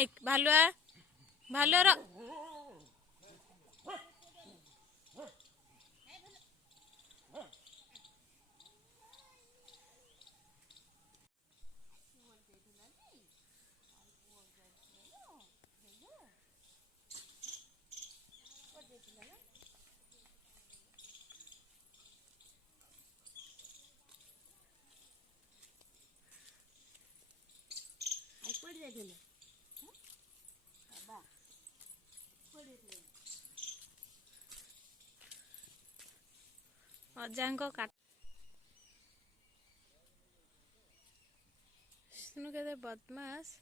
एक भालुआ भालुआर अजांको काट के बदमाश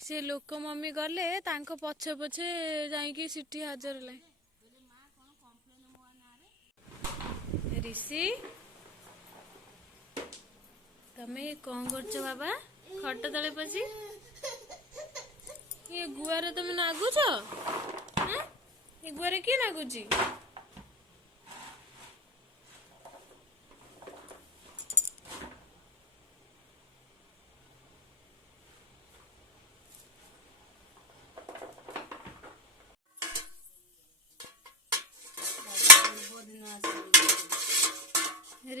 से लोक मम्मी गले तांको पछे पछे जाइकी सिटी हाजर ले ऋषि तमे कौन करछ बाबा खट तले पछी ये गुआरे तमे नागुछ हैं ये गुआरे की नागुची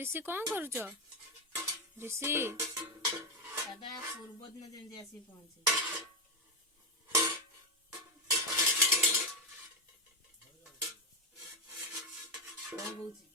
ऋषि कौन करुच ऋषि दादा पूर्व दिन जमी आसी पहुंचे कौन बोलছি